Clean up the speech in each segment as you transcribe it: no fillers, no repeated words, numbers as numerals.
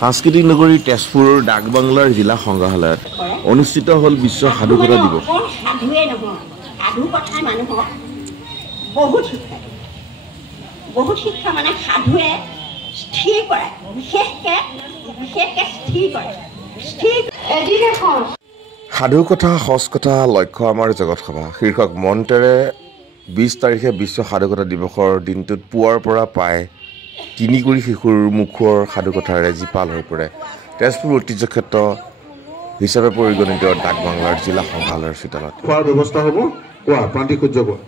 সাংস্কৃতিক নগৰী তেজপুৰৰ ডাকবাংলাৰ জিলা সংগ্ৰহালয়ত অনুষ্ঠিত হ'ল বিশ্ব সাধুকথা দিৱস। সাধুৱে নহয়, সাধু কথাই মানুহক বহুত শিক্ষা মানে সাধুৱে স্থিৰ কৰে, বিশেষকে স্থিৰ কৰে। সাধু কথা সঁচ কথা লক্ষ্য আমাৰ জগত সভা শীৰ্ষক মন্ত্ৰেৰে 20 তাৰিখে বিশ্ব সাধুকথা দিৱসৰ দিনটোত পুৱাৰ পৰা প্ৰায় 3 কোটি শিশুৰ মুখৰ সাধুকথাৰে জীপাল হৈ পৰে তেজপুৰ ঐতিহ্য ক্ষেত্ৰ হিচাপে পৰিগণিত ডাকবাংলাৰ জিলা সংগ্ৰহালয়ৰ চোতালত। খোৱাৰ ব্যৱস্থা হ'ব কোৱা প্ৰান্তিক সূৰ্য কোৱা।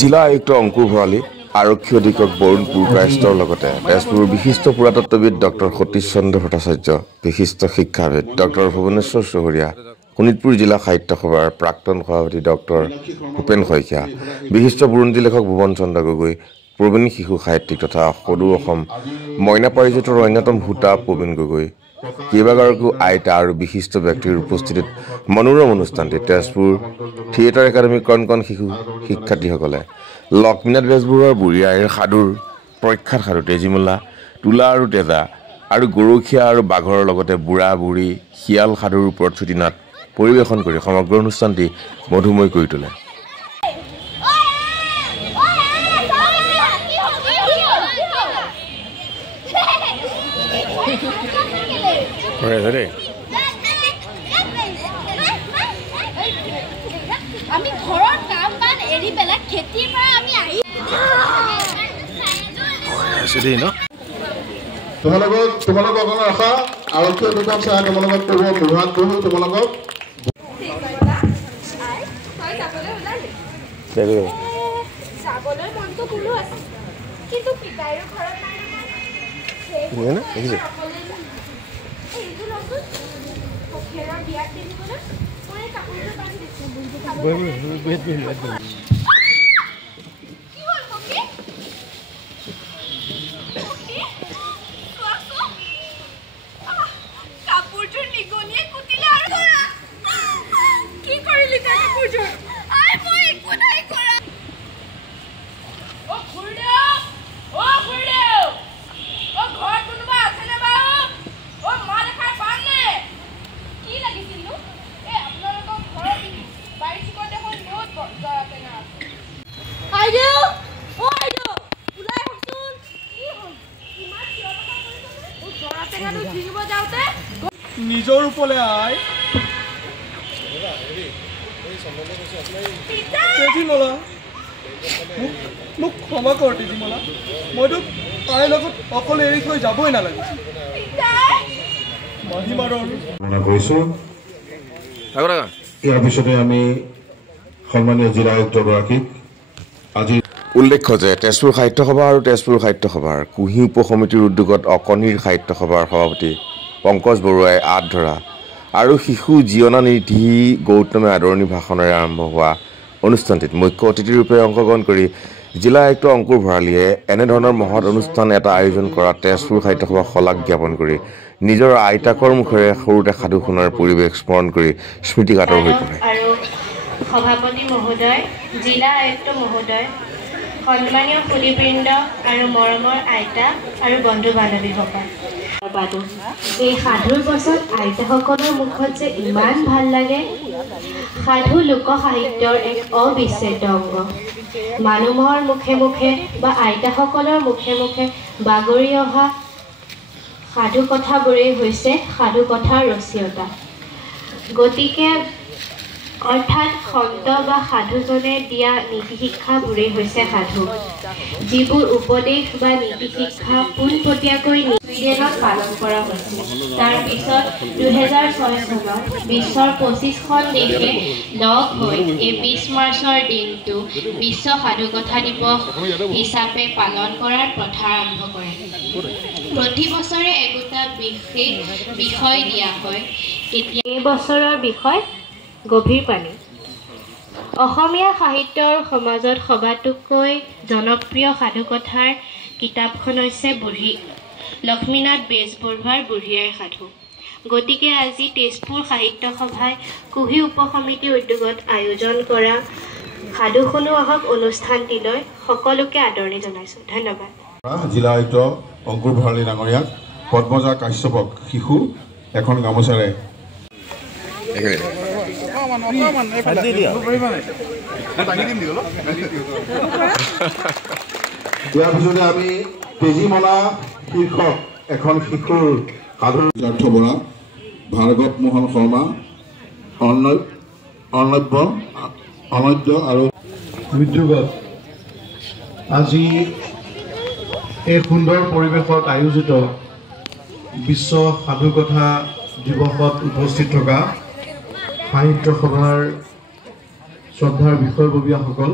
জিলা আয়ুক্ত অংকুৰ ভৰালী, আৰক্ষী অধীক্ষক বৰুণ পুৰকায়স্থৰ লগতে তেজপুৰৰ বিশিষ্ট পুৰাতত্ত্ববিদ ডক্টৰ সতীশ চন্দ্ৰ ভট্টাচাৰ্য, বিশিষ্ট শিক্ষাবিদ ডক্টৰ ভুৱনেশ্বৰ চহৰীয়া, শোণিতপুৰ জিলা সাহিত্য সভাৰ প্ৰাক্তন সভাপতি ডক্টৰ ভূপেন শইকীয়া, বিশিষ্ট বুৰঞ্জী লেখক ভুৱন চন্দ্ৰ গগৈ, প্ৰবীণ শিশু সাহিত্যিক তথা সদৌ অসম মইনা পাৰিজাতৰ অন্যতম ভূতা প্ৰবীণ গগৈ, কেইবাগৰাকীও আইতা আৰু বিশিষ্ট ব্যক্তিৰ উপস্থিতিত মনোৰম অনুষ্ঠানটিত তেজপুৰ থিয়েটাৰ একাডেমীৰ কণ কণ শিশু শিক্ষাৰ্থীসকলে লক্ষ্মীনাথ বেজবৰুৱাৰ বুঢ়ী আইৰ সাধুৰ প্ৰখ্যাত সাধু তেজীমলা, তোলা আৰু তেজা আৰু গৰখীয়া আৰু বাঘৰৰ লগতে বুঢ়া বুঢ়ী শিয়াল সাধুৰ ওপৰত চুটিনাট পৰিৱেশন কৰি সমগ্ৰ অনুষ্ঠানটি মধুময় কৰি তোলে। আমি ঘৰৰ কাম বান এৰি পেলাই খেতিৰ পৰা আমি আহি তোমালোকক ৰাখা আৰক্ষী অধীক্ষক চাই তোমালোকক ক'ব বিভাগ গৈ তোমালোকক যাবলৈ মনটো কোনো আছে কিন্তু পিতাইৰ ঘৰত নাই বিয়াত পিন্ধিবলৈ মই কাপোৰটো বান্ধি দিছোঁ। নিজৰ ওপৰলৈ আই তেজীমলা মোক ক্ষমা কৰ তেজীমলা, মইতো তাইৰ লগত অকলে এৰি থৈ যাবই নালাগিছিল। ইয়াৰ পিছতে আমি সন্মানীয় জিলা আয়ুক্তগৰাকীক আজি উল্লেখ্য যে তেজপুৰ সাহিত্য সভা আৰু তেজপুৰ সাহিত্য সভাৰ কুঁহি উপ সমিতিৰ উদ্যোগত অকণিৰ সাহিত্য সভাৰ সভাপতি পংকজ বৰুৱাই আঁত ধৰা আৰু শিশু জীয়না নিধি গৌতমে আদৰণি ভাষণেৰে আৰম্ভ হোৱা অনুষ্ঠানটিত মুখ্য অতিথিৰূপে অংশগ্ৰহণ কৰি জিলা আয়ুক্ত অংকুৰ ভৰালীয়ে এনেধৰণৰ মহৎ অনুষ্ঠান এটা আয়োজন কৰা তেজপুৰ সাহিত্য সভাক শলাগ জ্ঞাপন কৰি নিজৰ আইতাকৰ মুখেৰে সৰুতে সাধু শুনাৰ পৰিৱেশ স্মৰণ কৰি স্মৃতিকাতৰ হৈ পৰে। সভাপতি মহোদয়, জিলা আয়ুক্ত মহোদয়, সন্মানীয় সুধীবৃন্দ আৰু মৰমৰ আইতা আৰু বন্ধু বান্ধৱীসকল, এই সাধুৰ পাছত আইতাসকলৰ মুখত যে ইমান ভাল লাগে। সাধু লোক সাহিত্যৰ এক অবিচ্ছেদ্য অংগ। মানুহৰ মুখে মুখে বা আইতাসকলৰ মুখে মুখে বাগৰি অহা সাধু কথাবোৰেই হৈছে সাধু কথাৰ ৰচয়িতা। গতিকে অৰ্থাৎ সন্ত বা সাধুজনে দিয়া নীতি শিক্ষাবোৰেই হৈছে সাধু, যিবোৰ উপদেশ বা নীতি শিক্ষা পোনপটীয়াকৈ ছুইডেনত পালন কৰা হৈছিল। তাৰপিছত 2006 চনত বিশ্বৰ 25খন দেশে লগ হৈ এই 20 মাৰ্চৰ দিনটো বিশ্ব সাধুকথা দিৱস হিচাপে পালন কৰাৰ প্ৰথা আৰম্ভ কৰে। প্ৰতি বছৰে একোটা বিশেষ বিষয় দিয়া হয়। এতিয়া এই বছৰৰ বিষয় গভীৰ পানী। অসমীয়া সাহিত্যৰ সমাজত সবাতোকৈ জনপ্ৰিয় সাধুকথাৰ কিতাপখন হৈছে লক্ষ্মীনাথ বেজবৰুৱাৰ বুঢ়ী আইৰ সাধু। গতিকে আজি তেজপুৰ সাহিত্য সভাই কুহি উপসমিতিৰ উদ্যোগত আয়োজন কৰা সাধু শুনো আহক অনুষ্ঠানটিলৈ সকলোকে আদৰণি জনাইছোঁ। ধন্যবাদ। জিলা আয়ুক্ত অংকুৰ ভৰালী ডাঙৰীয়াক পদ্মজা কাশ্যপক শিশু এখন গামোচাৰে ইয়াৰ পিছতে আমি তেজীমলা শীৰ্ষক এখন শিশুৰ সাধু যথাৰ্থ বৰা, ভাৰ্গৱ মোহন শৰ্মা, অনৈদ্য আৰু উদ্যোগত আজি এই সুন্দৰ পৰিৱেশত আয়োজিত বিশ্ব সাধুকথা দিৱসত উপস্থিত থকা সাহিত্য সভাৰ শ্ৰদ্ধাৰ বিষয়ববীয়াসকল,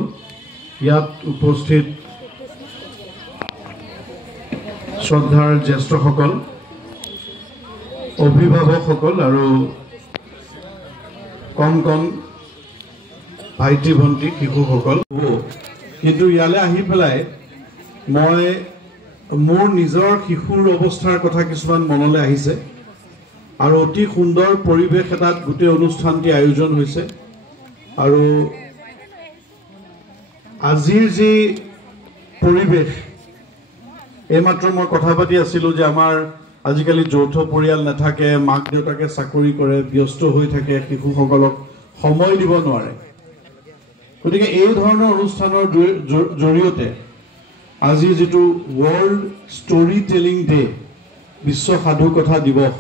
ইয়াত উপস্থিত শ্ৰদ্ধাৰ জ্যেষ্ঠসকল, অভিভাৱকসকল আৰু কণ কণ ভাইটি ভণ্টি শিশুসকল। কিন্তু ইয়ালৈ আহি পেলাই মই মোৰ নিজৰ শিশুৰ অৱস্থাৰ কথা কিছুমান মনলৈ আহিছে আৰু অতি সুন্দৰ পৰিৱেশ এটাত গোটেই অনুষ্ঠানটি আয়োজন হৈছে। আৰু আজিৰ যি পৰিৱেশ, এইমাত্ৰ মই কথা পাতি আছিলোঁ যে আমাৰ আজিকালি যৌথ পৰিয়াল নাথাকে, মাক দেউতাকে চাকৰি কৰে, ব্যস্ত হৈ থাকে, শিশুসকলক সময় দিব নোৱাৰে। গতিকে এই ধৰণৰ অনুষ্ঠানৰ জৰিয়তে আজি যিটো ৱৰ্ল্ড ষ্টৰী টেলিং ডে, বিশ্ব সাধু কথা দিৱস,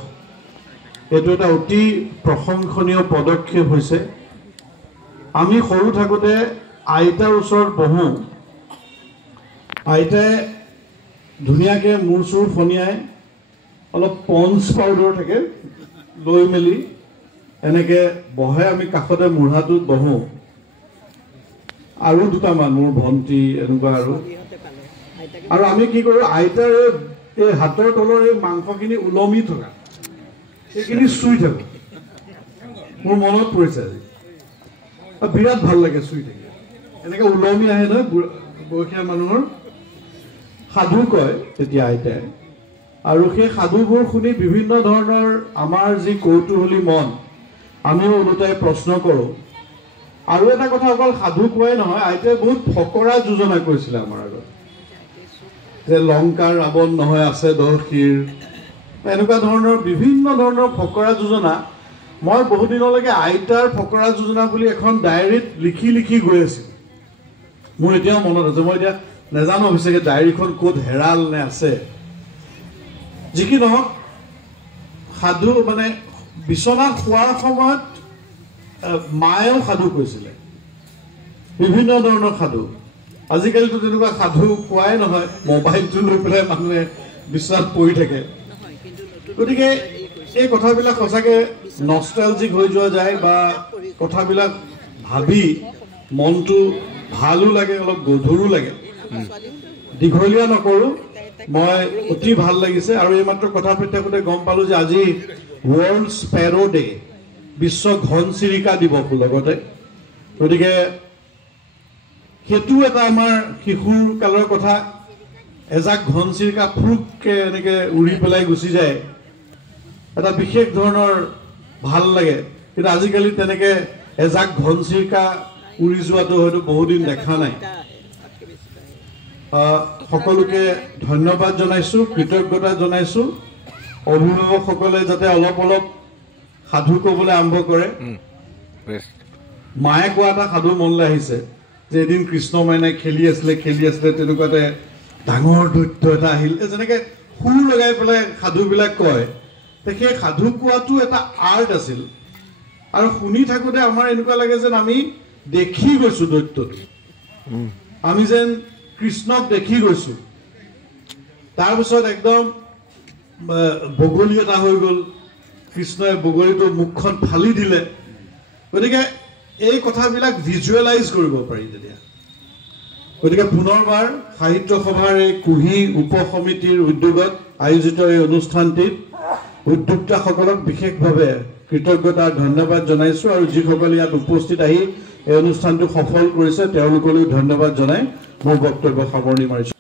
এইটো এটা অতি প্ৰশংসনীয় পদক্ষেপ হৈছে। আমি সৰু থাকোঁতে আইতাৰ ওচৰত বহোঁ, আইতাই ধুনীয়াকৈ মূৰ চুৰ ফনিয়াই অলপ পঞ্চ পাউডাৰ থাকে লৈ মেলি এনেকৈ বহে, আমি কাষতে মূঢ়াটোত বহোঁ, আৰু দুটামান মোৰ ভণ্টি এনেকুৱা আৰু আমি কি কৰোঁ, আইতাৰ এই হাতৰ তলৰ এই মাংসখিনি ওলমি থকা সেইখিনি চুই থাকোঁ। মোৰ মনত পৰিছে আজি, বিৰাট ভাল লাগে চুই থাকি। এনেকৈ ওলমি আহে নহয় বয়সীয়া মানুহৰ, সাধু কয় তেতিয়া আইতাই, আৰু সেই সাধুবোৰ শুনি বিভিন্ন ধৰণৰ আমাৰ যি কৌতূহলী মন, আমিও ওলোটাই প্ৰশ্ন কৰোঁ। আৰু এটা কথা, অকল সাধু কোৱাই নহয়, আইতাই বহুত ফকৰা যোজনা কৈছিলে আমাৰ আগত, যে লংকাৰ ৰাৱণ নহয় আছে 10 শিৰ, এনেকুৱা ধৰণৰ বিভিন্ন ধৰণৰ ফকৰা যোজনা। মই বহুত দিনলৈকে আইতাৰ ফকৰা যোজনা বুলি এখন ডায়েৰীত লিখি লিখি গৈ আছিলোঁ। মোৰ এতিয়াও মনত আছে, মই এতিয়া নাজানো অৱশ্যে ডায়েৰীখন ক'ত হেৰাল নে আছে। যি কি নহওক, সাধু মানে বিচনাত শোৱাৰ সময়ত মায়েও সাধু কৈছিলে, বিভিন্ন ধৰণৰ সাধু। আজিকালিতো তেনেকুৱা সাধু কোৱাই নহয়, মোবাইলটো লৈ পেলাই মানুহে বিচনাত পৰি থাকে। গতিকে এই কথাবিলাক সঁচাকৈ নষ্টালজিক হৈ যোৱা যায়, বা কথাবিলাক ভাবি মনটো ভালো লাগে, অলপ গধুৰো লাগে। দীঘলীয়া নকৰোঁ, মই অতি ভাল লাগিছে। আৰু এইমাত্ৰ কথা পাতি থাকোঁতে গম পালোঁ যে আজি ৱৰ্ল্ড স্পেৰ' ডে, বিশ্ব ঘনচিৰিকা দিৱস লগতে। গতিকে সেইটো এটা আমাৰ শিশুৰ কালৰ কথা। এজাক ঘনচিৰিকা ফুৰুককৈ এনেকৈ উৰি পেলাই গুচি যায়, এটা বিশেষ ধৰণৰ ভাল লাগে। কিন্তু আজিকালি তেনেকৈ এজাক ঘনচিৰিকা উৰি যোৱাটো হয়তো বহুদিন দেখা নাই। সকলোকে ধন্যবাদ জনাইছোঁ, কৃতজ্ঞতা জনাইছোঁ। অভিভাৱকসকলে যাতে অলপ অলপ সাধু ক'বলৈ আৰম্ভ কৰে। মায়ে কোৱা এটা সাধু মনলৈ আহিছে, যে এদিন কৃষ্ণ মাইনাই খেলি আছিলে তেনেকুৱাতে ডাঙৰ দৈত্য এটা আহিল। যেনেকৈ সুৰ লগাই পেলাই সাধুবিলাক কয়, সেই সাধু কোৱাটো এটা আৰ্ট আছিল। আৰু শুনি থাকোঁতে আমাৰ এনেকুৱা লাগে যেন আমি দেখি গৈছোঁ দৈত্যটো, আমি যেন কৃষ্ণক দেখি গৈছোঁ। তাৰপিছত একদম বগলী এটা হৈ গ'ল, কৃষ্ণই বগলীটো মুখখন ফালি দিলে। গতিকে এই কথাবিলাক ভিজুৱেলাইজ কৰিব পাৰি তেতিয়া। গতিকে পুনৰবাৰ সাহিত্য সভাৰ এই কুহি উপসমিতিৰ উদ্যোগত আয়োজিত এই অনুষ্ঠানটিত উদ্যোক্তাসকলক বিশেষভাৱে কৃতজ্ঞতা ধন্যবাদ জনাইছোঁ। আৰু যিসকলে ইয়াত উপস্থিত আহি এই অনুষ্ঠানটো সফল কৰিছে তেওঁলোকলৈও ধন্যবাদ জনাই মোৰ বক্তব্য সামৰণি মাৰিছোঁ।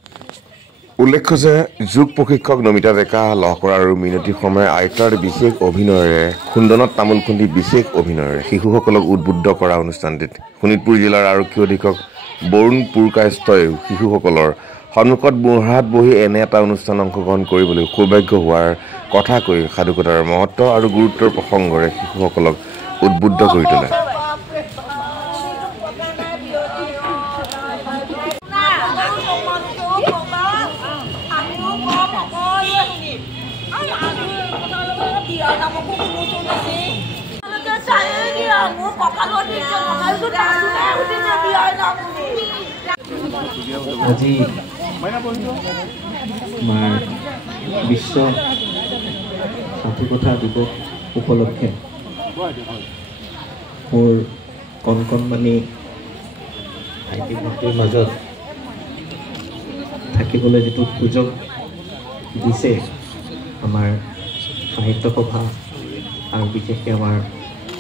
উল্লেখ্য যে যোগ প্ৰশিক্ষক নমিতা ডেকা লহকৰা আৰু মিনতী শৰ্মাই আইতাৰ বিশেষ অভিনয়েৰে খুন্দনত তামোল খুন্দি বিশেষ অভিনয়েৰে শিশুসকলক উদ্বুদ্ধ কৰা অনুষ্ঠানটিত শোণিতপুৰ জিলাৰ আৰক্ষী অধীক্ষক বৰুণ পুৰকায়স্থই শিশুসকলৰ সন্মুখত বুঢ়াত বহি এনে এটা অনুষ্ঠান অংশগ্ৰহণ কৰিবলৈ সৌভাগ্য হোৱাৰ কথা কৈ সাধুকথাৰ মহত্ব আৰু গুৰুত্বৰ প্ৰসংগৰে শিশুসকলক উদ্বুদ্ধ কৰি তোলে। আজি আমাৰ বিশ্ব সাধুকথা দিৱস উপলক্ষে মোৰ কণকণমানি ভাইটি ভণ্টিৰ মাজত থাকিবলৈ যিটো সুযোগ দিছে আমাৰ সাহিত্য সভা আৰু বিশেষকৈ আমাৰ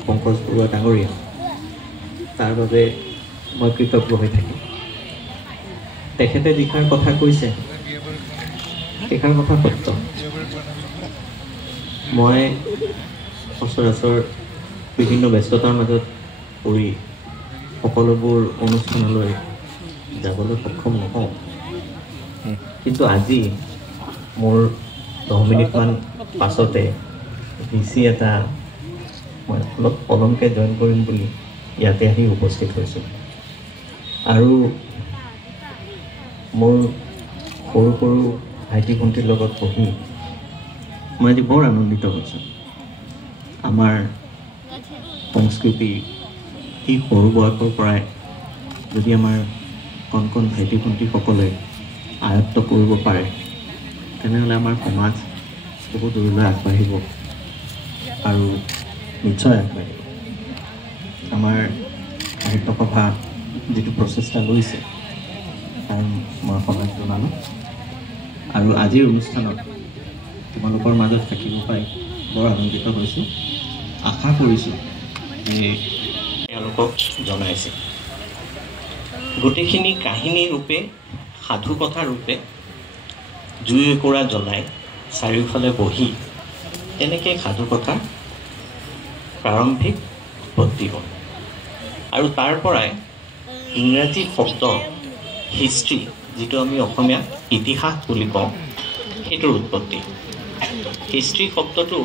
পংকজ বৰুৱা ডাঙৰীয়া, তাৰ বাবে মই কৃতজ্ঞ হৈ থাকিম। তেখেতে যিষাৰ কথা কৈছে সেইষাৰ কথা সত্য। মই সচৰাচৰ বিভিন্ন ব্যস্ততাৰ মাজত পৰি সকলোবোৰ অনুষ্ঠানলৈ যাবলৈ সক্ষম নহওঁ, কিন্তু আজি মোৰ 10 মিনিটমান পাছতে VC এটা মই অলপ পলমকৈ জইন কৰিম বুলি ইয়াতে আহি উপস্থিত হৈছোঁ। আৰু মোৰ সৰু সৰু ভাইটি ভণ্টিৰ লগত বহি মই আজি বৰ আনন্দিত হৈছোঁ। আমাৰ সংস্কৃতি এই সৰু বয়সৰ পৰাই যদি আমাৰ কণ কণ ভাইটি ভণ্টিসকলে আয়ত্ব কৰিব পাৰে তেনেহ'লে আমাৰ সমাজ বহু দূৰলৈ আগবাঢ়িব আৰু নিশ্চয় আগবাঢ়িব। আমাৰ সাহিত্য সভা যিটো প্ৰচেষ্টা লৈছে তাই মই সহায় জনালোঁ আৰু আজিৰ অনুষ্ঠানত তোমালোকৰ মাজত থাকিব পাই বৰ আনন্দিত হৈছোঁ। আশা কৰিছোঁ যে তেওঁলোকক জনাইছে গোটেইখিনি কাহিনী ৰূপে সাধুকথা ৰূপে জুই একুৰা জ্বলাই চাৰিওফালে বহি তেনেকৈ সাধুকথা প্ৰাৰম্ভিক উৎপত্তি হ'ল আৰু তাৰ পৰাই ইংৰাজী শব্দ হিষ্ট্ৰী, যিটো আমি অসমীয়াত ইতিহাস বুলি কওঁ, সেইটোৰ উৎপত্তি। হিষ্ট্ৰী শব্দটো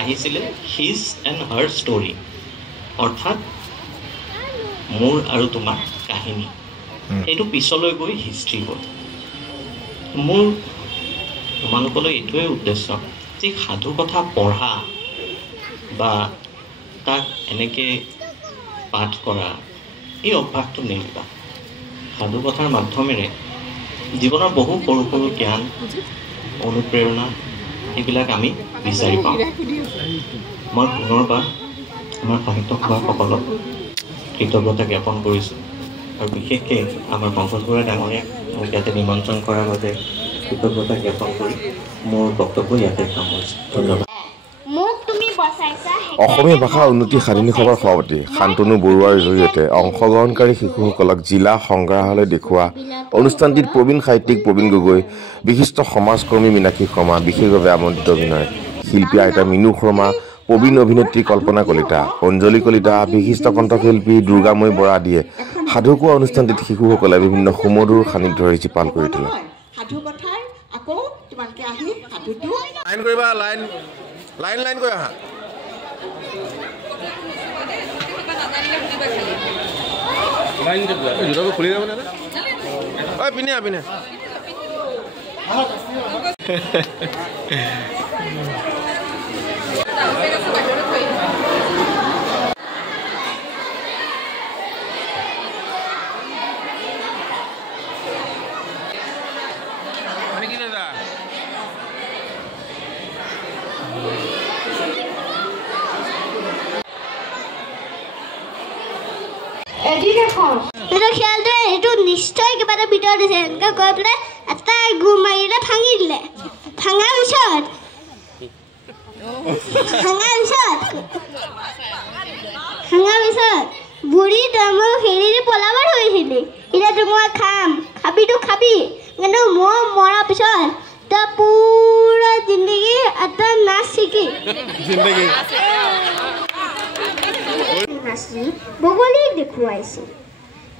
আহিছিলে হিজ এণ্ড হাৰ ষ্টৰী, অৰ্থাৎ মোৰ আৰু তোমাৰ কাহিনী। সেইটো পিছলৈ গৈ হিষ্ট্ৰী হ'ল। মোৰ তোমালোকলৈ এইটোৱে উদ্দেশ্য যে সাধুকথা পঢ়া বা তাক এনেকৈ পাঠ কৰা এই অভ্যাসটো নেৰিবা। সাধুকথাৰ মাধ্যমেৰে জীৱনৰ বহু সৰু সৰু জ্ঞান, অনুপ্ৰেৰণা এইবিলাক আমি বিচাৰি পাওঁ। মই পুনৰবাৰ আমাৰ সাহিত্য সভাসকলক কৃতজ্ঞতা জ্ঞাপন কৰিছোঁ আৰু বিশেষকৈ আমাৰ পংকজ বৰুৱা ডাঙৰীয়াক মোক ইয়াতে নিমন্ত্ৰণ কৰাৰ বাবে কৃতজ্ঞতা জ্ঞাপন কৰি মোৰ বক্তব্য ইয়াতে সামৰিছোঁ। ধন্যবাদ। অসমীয়া ভাষা উন্নতি সাধিনী সভাৰ সভাপতি শান্তনু বৰুৱাৰ জৰিয়তে অংশগ্ৰহণকাৰী শিশুসকলক জিলা সংগ্ৰহালয় দেখুওৱা অনুষ্ঠানটিত প্ৰবীণ সাহিত্যিক প্ৰবীণ গগৈ, বিশিষ্ট সমাজকৰ্মী মীনাক্ষী শৰ্মা, বিশেষভাৱে আমন্ত্ৰিত অভিনয় শিল্পী আইতা মিনু শৰ্মা, প্ৰবীণ অভিনেত্ৰী কল্পনা কলিতা, অঞ্জলি কলিতা, বিশিষ্ট কণ্ঠশিল্পী দুৰ্গাময়ী বৰা আদিয়ে সাধু কোৱা অনুষ্ঠানটিত শিশুসকলে বিভিন্ন সুমধুৰ সান্নিধ্য ৰিচিপাল কৰি তোলে। লাইন কৰি আহা। খুলি যাব পিনে পিনে খেলটো নিশ্চয় কিবা এটা ভিতৰত দিছে। এনেকৈ গৈ পেলাই এটা গুৰ মাৰিলে ভাঙি দিলে। ভাঙাৰ পিছত বুঢ়ী তই মোক হেৰি দি পলাব ধৰিছিলি। এতিয়া তোক মই খাম, খাবিতো খাবি, কিন্তু মই মৰাৰ পিছত এটা পুৰা জিন্দগী এটা নাচ শিকি নাচি বগলীক দেখুৱাইছিল।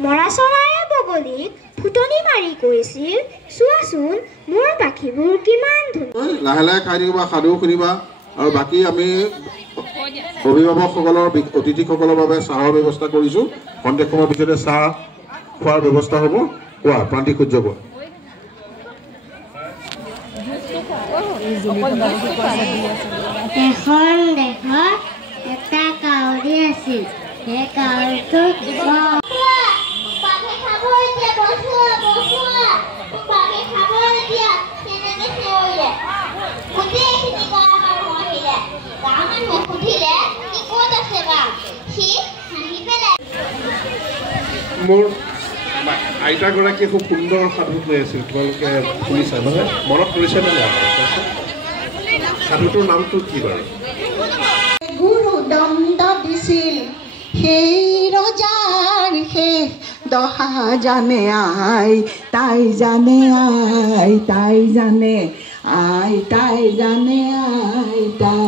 মৰা চৰায়ে বগলীক ফুটনি মাৰি কৈছিল, চোৱাচোন মোৰ পাখিবোৰ কিমান ধুনীয়া। লাহে লাহে খাই থাকিবা, সাধু শুনিবা। আৰু বাকী আমি অভিভাৱকসকলৰ অতিথিসকলৰ বাবে চাহৰ ব্যৱস্থা কৰিছোঁ। খন্তেক সময়ৰ পিছতে চাহ খোৱাৰ ব্যৱস্থা হ'ব। কোৱা প্ৰান্তিক সূৰ্য কোৱা। এখন দেশত এটা কাউৰী আছিল। সেই কাউৰীটো মোৰ আইতাগৰাকীয়ে খুব সুন্দৰ সাধু কৈ আছিল, তোমালোকে শুনিছা নহয়? মনত পৰিছেনে নাই? সাধুটোৰ নামটো কি বাৰু? গুৰু দণ্ড দিছিল সেই ৰজাৰ শেষ দহা জানে আই, তাই জানে আই, তাই জানে আই, তাই জানে আই, তাই